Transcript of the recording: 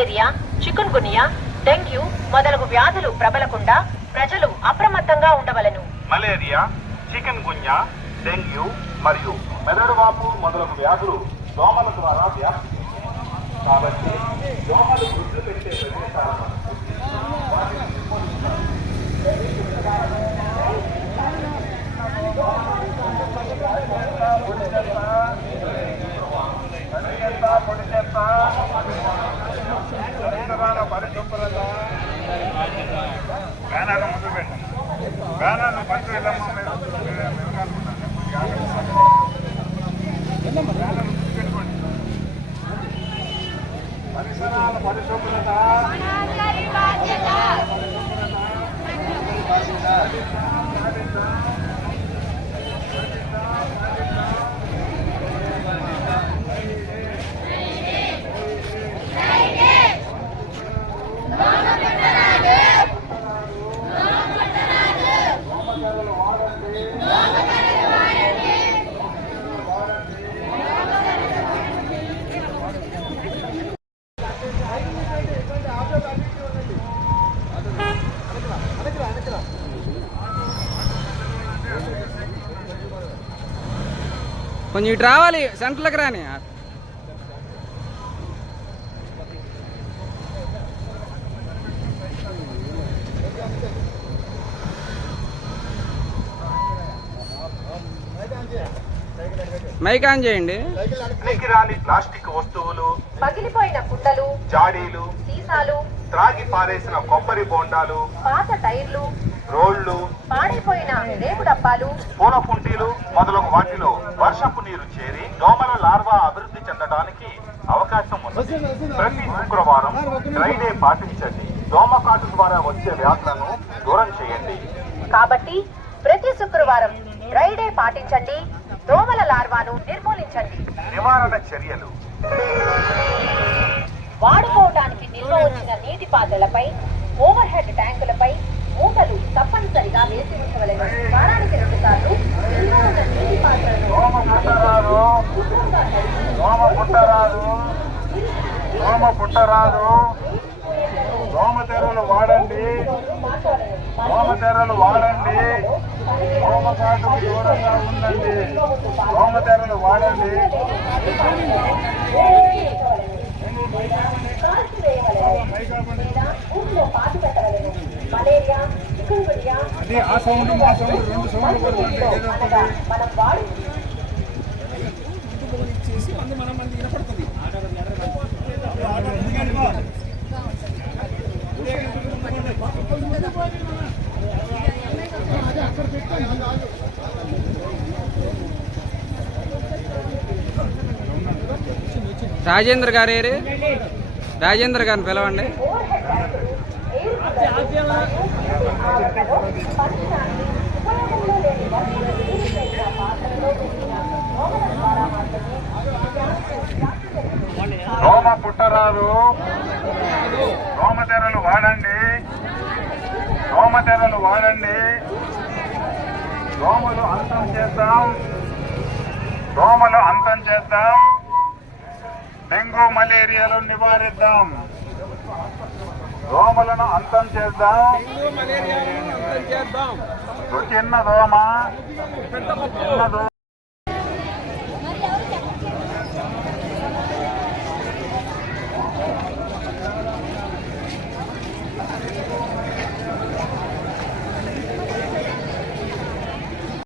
Malaria, చికున్ గునియా, dengue మొదలగు వ్యాధులు ప్రబలకుండా ప్రజలు అప్రమత్తంగా ఉండవలెను. మలేరియా, చికెన్ గున్యా, డెంగ్యూ మరియు మెదడువాపు మొదలగు వ్యాధులు దోమల ద్వారా వ్యాప్తి. కాబట్టి దోమలు గుడ్లు పెట్టే ప్రదేశాలను వాటిని నిర్మూలించాలి. పరిశుభ్రత బ్యానర్ను ముందు పెట్టండి. బ్యానర్ను పట్టు వెళ్ళమ్మా. పరిసరాల పరిశుభ్రత కొంచెం ఇటు రావాలి, సెంటర్లకు రాని. మైక్ ఆన్ చేయండి. పనికిరాని ప్లాస్టిక్ వస్తువులు, పగిలిపోయిన కుండలు, జాడీలు, సీసాలు, త్రాగి పారేసిన కొబ్బరి బోండాలు, పాత టైర్లు, రోళ్లు, పాడైపోయిన రేపు డబ్బాలు, పూల కుంటీలు మొదలగు వాటిలో వర్షపు నీరు చేరి దోమల లార్వా అభివృద్ధి చెందడానికి అవకాశం ఉంది. ప్రతి శుక్రవారం డ్రై డే పాటించండి. దోమకాటు ద్వారా వచ్చే వ్యాధులను దూరం చేయండి. కాబట్టి ప్రతి శుక్రవారం డ్రై డే పాటించండి. దోమల లార్వాను నిర్మూలించండి. నివారణ చర్యలు: వాడుకోవడానికి నిల్వ వచ్చిన నీటి పాత్రలపై, ఓవర్ హెడ్ ట్యాంకులపై మూటలు తప్పనిసరిగా వేసి ఉంచవలెను. వారానికి 2 సార్లు నిల్వ ఉన్న నీటి పాత్రలను దోమతెరలు వాడండి. దోమతెరలు వాడండి. దోమకాటుకు దూరంగా ఉండండి. దోమతెరలు వాడండి. అది ఆ సౌండ్ మా సౌండ్ 2 సౌండ్లు పడుతుంది. మనం వాడు రాజేంద్ర గారు ఏరి, రాజేంద్ర గారిని పిలవండి. దోమ పుట్టరాదు. దోమతెరలు వాడండి. దోమతెరలు వాడండి. దోమలు అంతం చేద్దాం. దోమలు అంతం చేద్దాం. డెంగ్యూ మలేరియాలు నివారిద్దాం. దోమలను అంతం చేద్దాం. చిన్న దోమ